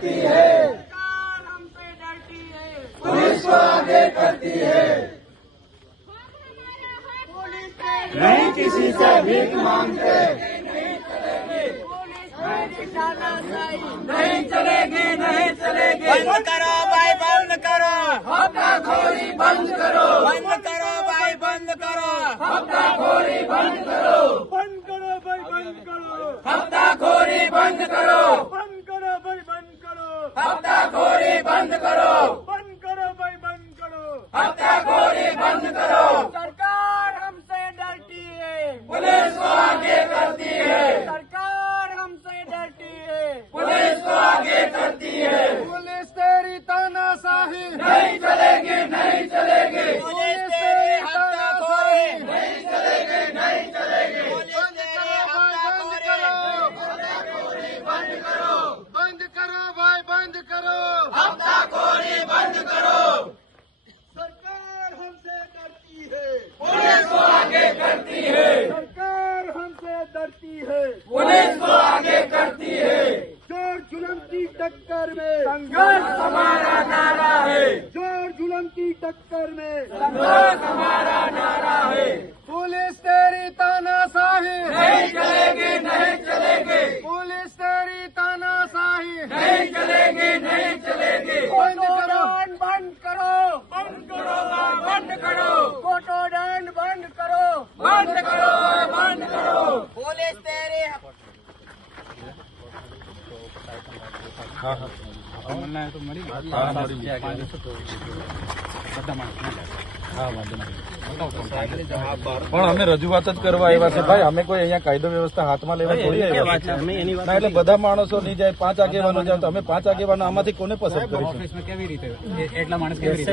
करती है, सरकार हमसे डरती है, पुलिस को आगे करती है। पुलिस से नहीं किसी से भीख मांगते, पुलिस में तानाशाही नहीं चलेगी, नहीं चलेगी। बंद करो भाई, बंद करो, हफ्ताखोरी बंद करो, बंद करो भाई, बंद करो, हफ्ताखोरी बंद करो, बंद करो भाई, बंद करो, हफ्ताखोरी बंद करो, बंद करो भाई, बंद करो, हफ्ताखोरी बंद करो, बंद करो भाई, बंद करो। हफ्ताखोरी बंद करो। सरकार हमसे डरती है, पुलिस को आगे करती है, सरकार हमसे डरती है, पुलिस को आगे करती है। पुलिस तेरी तानाशाही नहीं चलेगी, नहीं चलेगी, पुलिस तेरी हफ्ताखोरी, नहीं चलेगी, नहीं चलेगी। पुलिस तेरी हफ्ताखोरी, बंद करो, बंद करो भाई, बंद करो। हफ्ताखोरी बंद करो। सरकार हमसे डरती है, पुलिस को आगे करती है, सरकार हमसे डरती है। पुलिस को आगे करती है। जोर जुल्म की टक्कर में संघर्ष हमारा नारा है, जोर जुल्म की टक्कर में संघर्ष हमारा नारा है। पुलिस तेरी तानाशाही नहीं चलेगी, नहीं चलेगी, पुलिस तेरी तानाशाही नहीं चलेगी, नहीं चलेगी। बंद करो, बंद करो, बंद करो, बंद करो, कोटोदंड बंद करो, बंद करो, बंद करो। पुलिस तेरी પણ અમે રજૂઆત જ કરવા આવ્યા છે ભાઈ. અમે કોઈ અહીંયા કાયદો વ્યવસ્થા હાથમાં લેવા થોડી આવ્યા છે. ના, એટલે બધા માણસો નહીં જાય, 5 આગેવાનો જાય તો અમે 5 આગેવાનો આમાંથી કોને પસંદ કરીશું?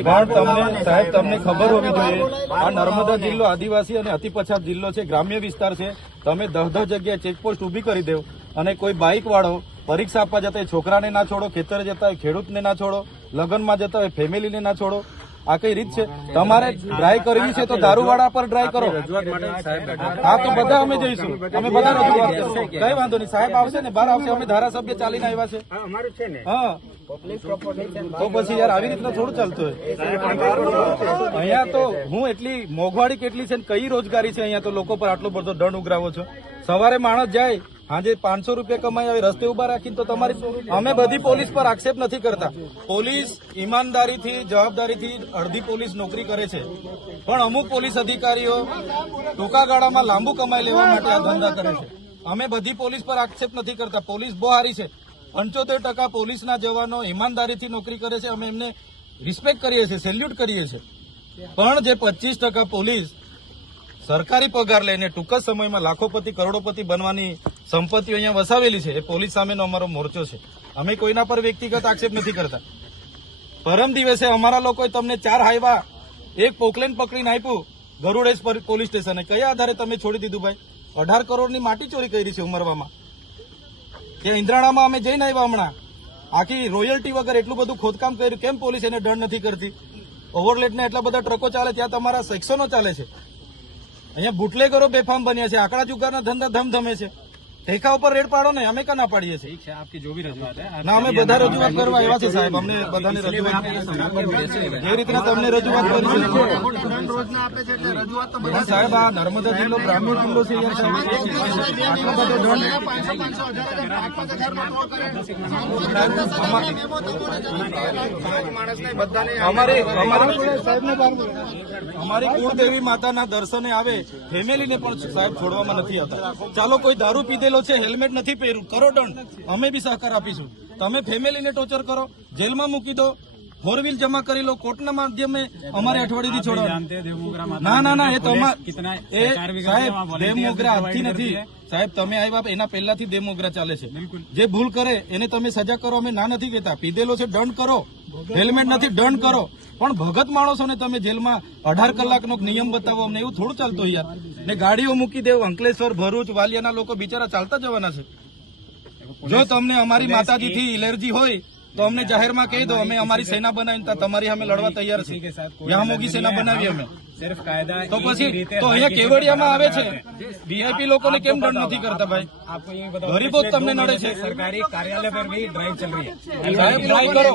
પણ તમને સાહેબ, તમને ખબર હોવી જોઈએ, આ નર્મદા જિલ્લો આદિવાસી અને અતિ પછાત જિલ્લો છે, ગ્રામ્ય વિસ્તાર છે. તમે 10 જગ્યાએ ચેકપોસ્ટ ઉભી કરી દેવ અને કોઈ બાઇક વાળો પરીક્ષા આપવા જતા હોય છોકરાને ના છોડો, ખેતર જતા હોય ખેડૂતને ના છોડો, લગ્નમાં જતા હોય ફેમિલીને ના છોડો. આ કઈ રીત છે? તમારે ડ્રાય કરવી છે તો દારૂવાળા પર ડ્રાય કરો. હા, તો બધા અમે જઈશું, અમે બધા રજૂઆત કરીશું. કઈ વાંધો નહીં, સાહેબ આવશે ને, બહાર આવશે. અમે ધારાસભ્ય ચાલીને આવ્યા છે. હા, તો પછી યાર આવી રીતના થોડું ચાલતું હોય. અહીંયા તો હું એટલી મોંઘવારી કેટલી છે ને કઈ રોજગારી છે અહીંયા તો લોકો પર આટલો બધો દંડ ઉઘરાવો છો. સવારે માણસ જાય, આજે 500 રૂપિયા કમાઈ આવે, રસ્તે ઉભા રાખીને તો તમારી. અમે બધી પોલીસ પર આક્ષેપ નથી કરતા. પોલીસ ઈમાનદારીથી, જવાબદારીથી અડધી પોલીસ નોકરી કરે છે, પણ અમુક પોલીસ અધિકારીઓ ટૂંકા ગાળામાં લાંબુ કમાઈ લેવા માટે આ ધંધા કરે છે. અમે બધી પોલીસ પર આક્ષેપ નથી કરતા. પોલીસ બહુ સારી છે. 75% પોલીસના જવાનો ઈમાનદારીથી નોકરી કરે છે. અમે એમને રિસ્પેક્ટ કરીએ છીએ, સેલ્યુટ કરીએ છીએ. પણ જે 25% પોલીસ સરકારી પગાર લઈને ટૂંક જ સમયમાં લાખોપતિ કરોડોપતિ બનવાની સંપત્તિઓ અહીંયા વસાવેલી છે, એ પોલીસ સામેનો અમારો મોરચો છે. અમે કોઈના પર વ્યક્તિગત આક્ષેપ નથી કરતા. પરમ દિવસે અમારા લોકોએ તમને 4 હાઈવા, 1 પોકલેન પકડીને આપ્યું ગરુડેશ પોલીસ સ્ટેશને. કયા આધારે તમે છોડી દીધું ભાઈ? 18 કરોડની માટી ચોરી કરી છે ઉમરવામાં. ત્યાં ઇન્દ્રાણામાં અમે જઈને આવ્યા હમણાં, આખી રોયલ્ટી વગર એટલું બધું ખોદકામ કર્યું. કેમ પોલીસ એને દંડ નથી કરતી? ઓવરલેટને એટલા બધા ટ્રકો ચાલે, ત્યાં તમારા સેક્શનો ચાલે છે. અહીંયા બુટલેગરો બેફામ બન્યા છે, આંકડા જુગારના ધંધા ધમધમે છે. ઠેકા ઉપર રેડ પાડો ને, અમે ક્યાં ના પાડીએ છીએ? ના, અમે બધા રજૂઆત કરવા આવ્યા છે સાહેબ. અમને બધાની રજૂઆત જે રીતના તમને રજૂઆત કરી છે. પણ સાહેબ, આ નર્મદા જિલ્લો ગ્રામ્ય જિલ્લો છે યાર. આટલો બધો અમારી કુળદેવી માતાના દર્શને આવે, ફેમિલીને પણ સાહેબ છોડવામાં નથી આવતા. ચાલો કોઈ દારૂ પીધેલો છે, હેલ્મેટ નથી પહેર્યું, કરો દંડ, અમે બી સહકાર આપીશું. તમે ફેમિલીને ટોર્ચર કરો, જેલમાં મૂકી દો, 4 વ્હીલ જમા કરી લો, કોર્ટના માધ્યમે અમારે અઠવાડિયેથી છોડવાનું. ના ના ના, એ સાહેબ દેવમોગરા આજથી નથી સાહેબ. તમે આવ્યા એના પહેલાથી દેવમોગરા ચાલે છે. જે ભૂલ કરે એને તમે સજા કરો, અમે ના નથી કહેતા. પીધેલો છે દંડ કરો, હેલ્મેટ નથી દંડ કરો. પણ ભગત માણસોને તમે જેલમાં 18 કલાકનો નિયમ બતાવો, અમને એવું થોડું ચાલતું હોય યાર. ને ગાડીઓ મૂકી દેવ, અંકલેશ્વર, ભરૂચ, વાલિયાના લોકો બિચારા ચાલતા જવાના છે. જો તમને અમારી માતાજીથી એલર્જી હોય તો અમને જાહેરમાં કહી દો, અમે અમારી સેના બનાવીને તમારી સામે લડવા તૈયાર છે. યહામોગી સેના બનાવી અમે. सिर्फ कायदा તો પછી તો અહીંયા કેવડિયામાં આવે છે વીઆઈપી લોકોને કેમ દંડ નથી કરતા ભાઈ? आपको ये बताओ, गरीबों पिछले तमने 2 नड़े महीने से छे। सरकारी कार्यालय पर भी ड्राइव चल रही है। સાહેબ ડ્રાઈવ કરો,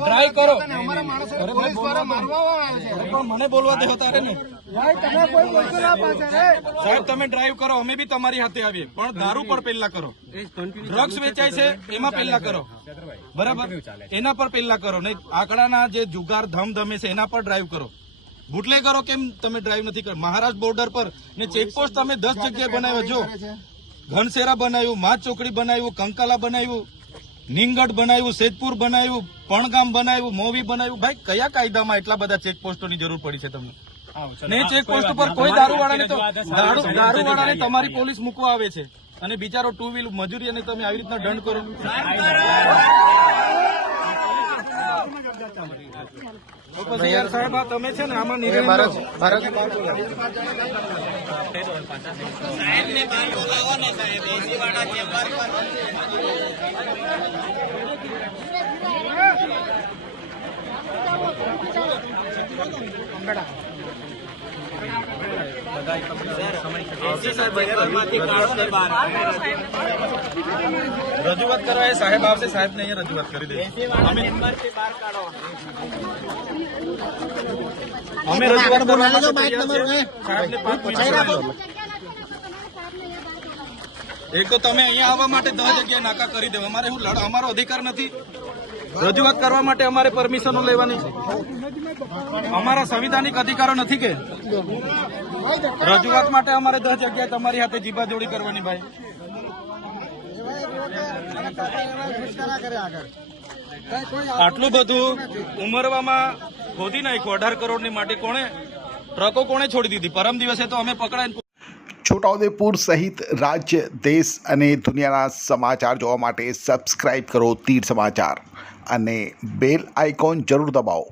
ડ્રાઈવ કરો. અમારા માણસોને પોલીસ દ્વારા મારવામાં આવે છે. પણ મને બોલવા દે તારે ને. ભાઈ તમે કોઈ બોલશો ના પાછળ હે? સાહેબ તમે ડ્રાઈવ કરો, અમે બી તમારી હાથે આવીએ, પણ દારૂ પર પહેલા કરો. ડ્રગ્સ વેચાય છે એમાં પહેલા કરો, બરાબર? એના પર પહેલા કરો, નહીં આંકડાના જે જુગાર ધમધમે છે એના પર ડ્રાઈવ કરો. બુટલે કરો કેમ તમે ડ્રાઈવ નથી કરો? મહારાષ્ટ્ર બોર્ડર પર ને ચેકપોસ્ટ તમે 10 જગ્યાએ બનાવ્યા. જો ઘનશેરા બનાવ્યું, માચ ચોકડી બનાવ્યું, કંકાલા બનાવ્યું, નીંગડ બનાવ્યું, સેજપુર બનાવ્યું, પણગામ બનાવ્યું, મોવી બનાવ્યું. ભાઈ કયા કાયદામાં એટલા બધા ચેકપોસ્ટોની જરૂર પડી છે તમને? ને ચેકપોસ્ટ ઉપર કોઈ દારૂવાળાને તો દારૂવાળાને તમારી પોલીસ મૂકવા આવે છે અને બિચારો 2 વ્હીલ મજૂરી અને તમે આવી રીતના દંડ કરો. તો પછી યાર સાહેબ આ તમે છે ને આમાં નિર્ણય લો. સાહેબ ને બહાર બોલાવો ને સાહેબ, એસી વાળા ચેમ્બર પર. રજૂઆત કરવા એ સાહેબ આવશે, સાહેબ ને અહીંયા રજૂઆત કરી દે. અમે રજૂઆત કરવા માટે તૈયાર છીએ. સાહેબને 5 મિનિટ સમય લો. એક તો તમે અહીંયા આવવા માટે 10 જગ્યાએ નાકા કરી દેવા. અમારે શું અમારો અધિકાર નથી? રજૂઆત કરવા માટે અમારે પરમિશનો લેવાની છે. અમારા સંવિધાનિક અધિકારો નથી કે? રજૂઆત માટે અમારે 10 જગ્યાએ તમારી હાથે જીબાજોડી કરવાની. ભાઈ આટલું બધું ઉમરવામાં ખોદી નાખ્યું 18 કરોડની માટે. કોણે ટ્રકો કોણે છોડી દીધી? પરમ દિવસે તો અમે પકડાઈને છોટાઉદેપુર સહિત રાજ્ય, દેશ અને દુનિયાના સમાચાર જોવા માટે સબસ્ક્રાઇબ કરો તીર સમાચાર અને બેલ આઇકોન જરૂર દબાવો.